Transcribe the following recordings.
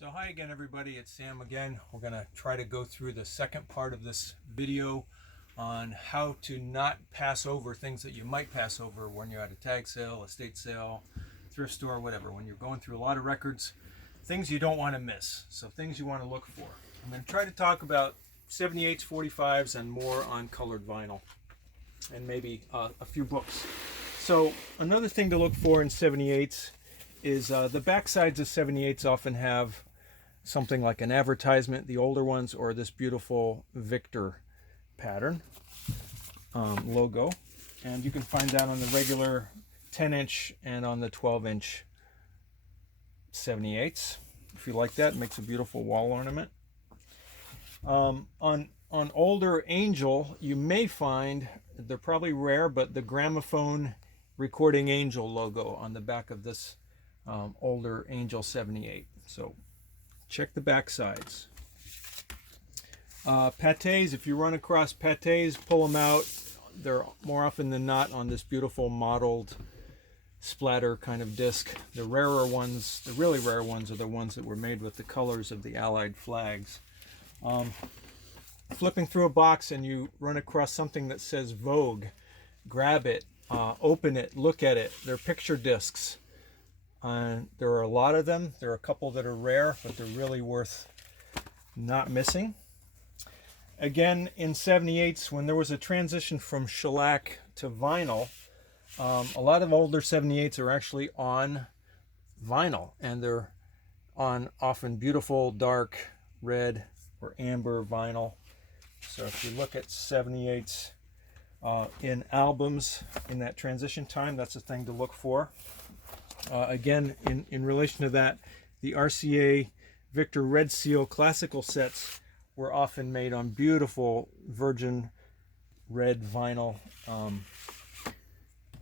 So hi again everybody, it's Sam again. We're going to try to go through the second part of this video on how to not pass over things that you might pass over when you're at a tag sale, estate sale, thrift store, whatever. When you're going through a lot of records, things you don't want to miss. So things you want to look for. I'm going to try to talk about 78s, 45s, and more on colored vinyl, and maybe a few books. So another thing to look for in 78s is the back sides of 78s often have something like an advertisement, the older ones, or this beautiful Victor pattern logo. And you can find that on the regular 10-inch and on the 12-inch 78s. If you like that, it makes a beautiful wall ornament. On older Angel, you may find, they're probably rare, but the gramophone recording Angel logo on the back of this older Angel 78. So check the back sides. Pâtés, if you run across pâtés, pull them out. They're more often than not on this beautiful mottled splatter kind of disc. The rarer ones, the really rare ones, are the ones that were made with the colors of the Allied flags. Flipping through a box and you run across something that says Vogue, grab it, open it, look at it. They're picture discs. There are a lot of them. There are a couple that are rare, but they're really worth not missing. Again, in 78s, when there was a transition from shellac to vinyl, a lot of older 78s are actually on vinyl, and they're on often beautiful dark red or amber vinyl. So if you look at 78s in albums in that transition time, that's a thing to look for. Again, in relation to that, the RCA Victor Red Seal classical sets were often made on beautiful virgin red vinyl.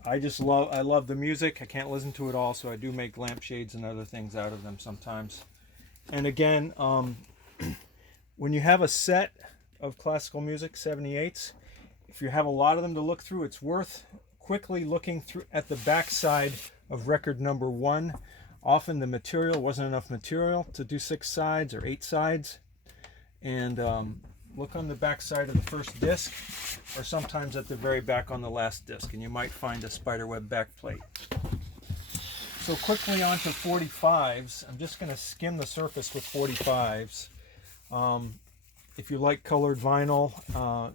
I love the music. I can't listen to it all, so I do make lampshades and other things out of them sometimes. And again, when you have a set of classical music, 78s, if you have a lot of them to look through, it's worth quickly looking through at the back side of record number 1. Often the material wasn't enough material to do 6 sides or 8 sides, and look on the back side of the first disc, or sometimes at the very back on the last disc, and you might find a spiderweb backplate. So quickly on to 45s. I'm just going to skim the surface with 45s. If you like colored vinyl,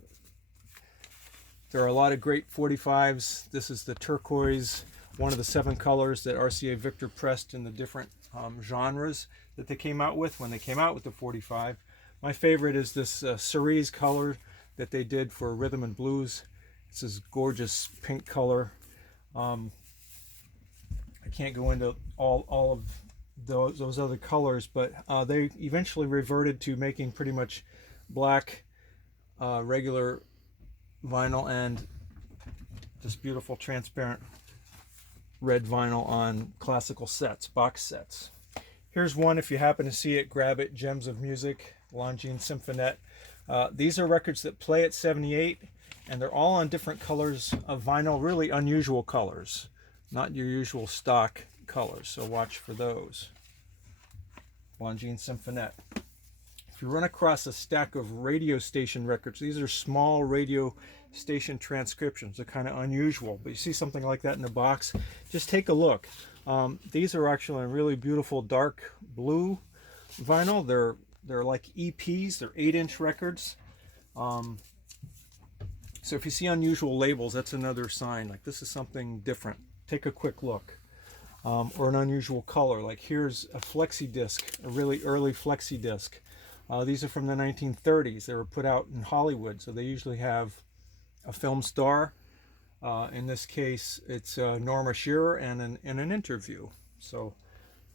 there are a lot of great 45s. This is the turquoise, one of the 7 colors that RCA Victor pressed in the different genres that they came out with when they came out with the 45. My favorite is this cerise color that they did for rhythm and blues. It's this gorgeous pink color. I can't go into all of those other colors, but they eventually reverted to making pretty much black regular vinyl and this beautiful transparent red vinyl on classical sets, box sets. Here's one, if you happen to see it, grab it, Gems of Music, Longines Symphonette. These are records that play at 78, and they're all on different colors of vinyl, really unusual colors, not your usual stock colors, so watch for those. Longines Symphonette. If you run across a stack of radio station records, these are small radio station transcriptions. They're kind of unusual, but you see something like that in the box, just take a look. These are actually a really beautiful dark blue vinyl. They're like EPs. They're 8-inch records. So if you see unusual labels, that's another sign. Like this is something different. Take a quick look. Or an unusual color. Like here's a flexi disc, a really early flexi disc. These are from the 1930s. They were put out in Hollywood, so they usually have a film star. In this case, it's Norma Shearer and an interview. So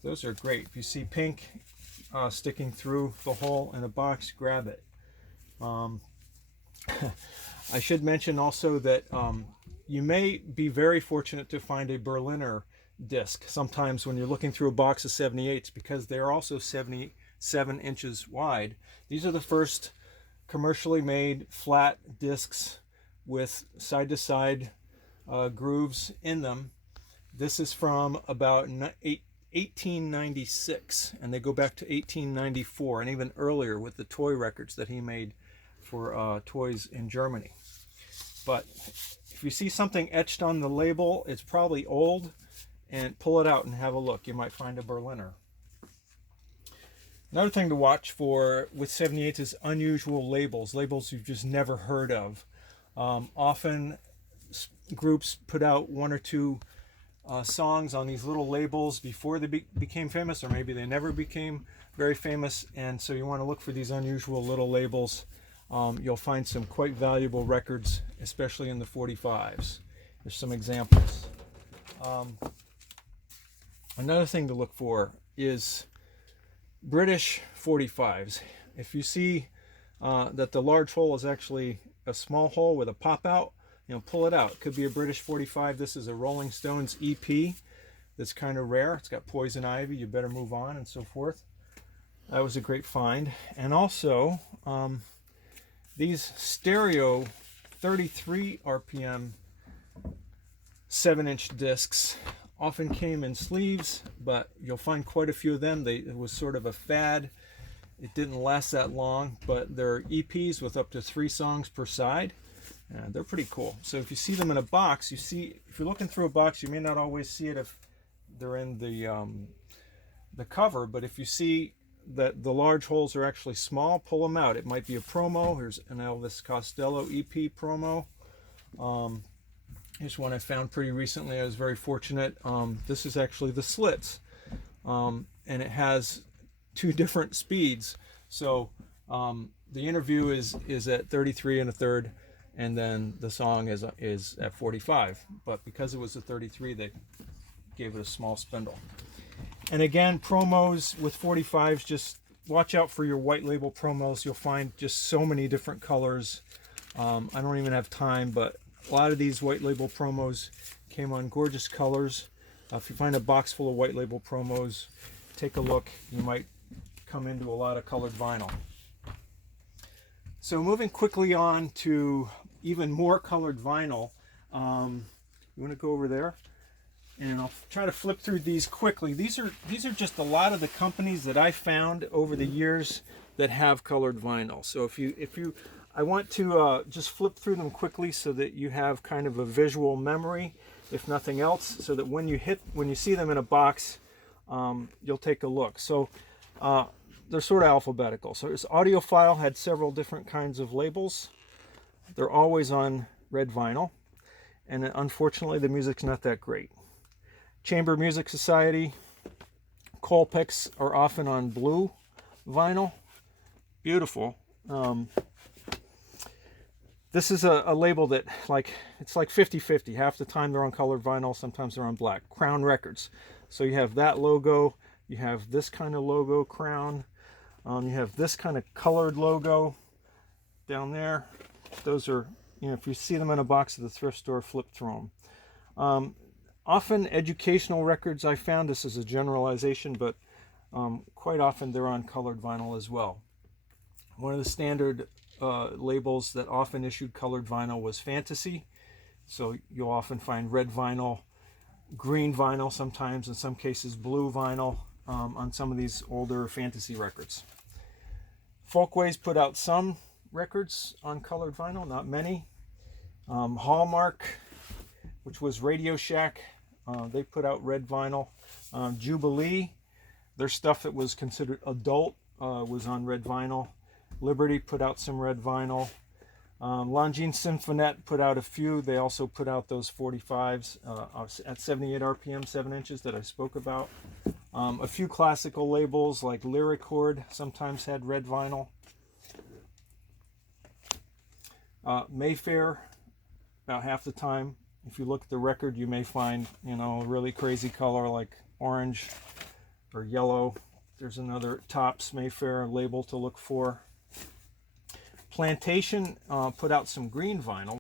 those are great. If you see pink sticking through the hole in a box, grab it. I should mention also that you may be very fortunate to find a Berliner disc sometimes when you're looking through a box of 78s, because they're also 77 inches wide. These are the first commercially made flat discs with side-to-side grooves in them. This is from about 1896, and they go back to 1894 and even earlier with the toy records that he made for toys in Germany. But if you see something etched on the label, it's probably old, and pull it out and have a look. You might find a Berliner. Another thing to watch for with 78 is unusual labels, labels you've just never heard of. Often groups put out one or two songs on these little labels before they became famous, or maybe they never became very famous, and so you want to look for these unusual little labels. You'll find some quite valuable records, especially in the 45s. There's some examples. Another thing to look for is British 45s. If you see that the large hole is actually a small hole with a pop out, pull it out. It could be a British 45. This is a Rolling Stones EP that's kind of rare. It's got Poison Ivy, You Better Move On, and so forth. That was a great find. And also, these stereo 33 RPM 7-inch discs often came in sleeves, but you'll find quite a few of them. It was sort of a fad. It didn't last that long, but they're EPs with up to 3 songs per side. They're pretty cool. So if you see them in a box, if you're looking through a box, you may not always see it if they're in the cover, but if you see that the large holes are actually small, pull them out. It might be a promo. Here's an Elvis Costello EP promo. Here's one I found pretty recently. I was very fortunate. This is actually the slits, and it has 2 different speeds. So the interview is at 33 1/3, and then the song is at 45. But because it was a 33, they gave it a small spindle. And again, promos with 45s, just watch out for your white label promos. You'll find just so many different colors. I don't even have time, but a lot of these white label promos came on gorgeous colors. If you find a box full of white label promos, take a look. You might come into a lot of colored vinyl. So moving quickly on to even more colored vinyl. You want to go over there? And I'll try to flip through these quickly. These are just a lot of the companies that I found over the years that have colored vinyl. So I want to just flip through them quickly so that you have kind of a visual memory, if nothing else, so that when you see them in a box, you'll take a look. So they're sort of alphabetical. So this audiophile had several different kinds of labels. They're always on red vinyl, and unfortunately the music's not that great. Chamber Music Society, Colpix are often on blue vinyl. Beautiful. This is a label that it's like 50-50. Half the time they're on colored vinyl, sometimes they're on black. Crown Records. So you have that logo, you have this kind of logo, Crown. You have this kind of colored logo down there. Those are, if you see them in a box at the thrift store, flip through them. Often educational records, I found, this is a generalization, but quite often they're on colored vinyl as well. One of the standard labels that often issued colored vinyl was Fantasy. So you'll often find red vinyl, green vinyl sometimes, in some cases blue vinyl on some of these older Fantasy records. Folkways put out some records on colored vinyl, not many. Hallmark, which was Radio Shack, they put out red vinyl. Jubilee, their stuff that was considered adult was on red vinyl. Liberty put out some red vinyl. Longines Symphonette put out a few. They also put out those 45s at 78 RPM 7 inches that I spoke about. A few classical labels like Lyricord sometimes had red vinyl. Mayfair, about half the time, if you look at the record, you may find, a really crazy color like orange or yellow. There's another Topps Mayfair label to look for. Plantation put out some green vinyl.